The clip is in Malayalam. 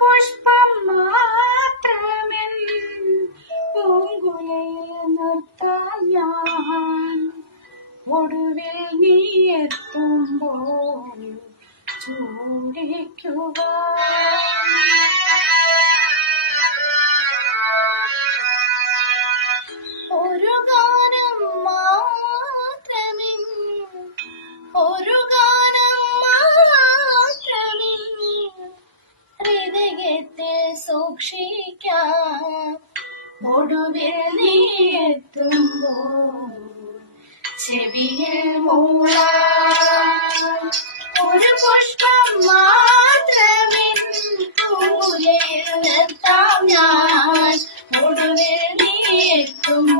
പുഷ്പം മാത്രമെൻ പൂങ്കുലയിൽ നിർത്താൻ ഞാൻ. ഒടുവിൽ നീ എത്തുമ്പോൾ ചൂടിക്കുക. ഒരു ഗാനം മാത്രമേ, ഒരു ഗാനം മാത്രമേ ഹൃദയത്തിൽ സൂക്ഷിക്കാം. ഒടുവിൽ നീ എത്തുമ്പോൾ ചെവിയിൽ മൂളാം. ഒരു പുഷ്പം മാത്രമേ പൂങ്കുലയിൽ നിർത്താം ഞാൻ. ഒടുവിൽ നീ എത്തുമ്പോൾ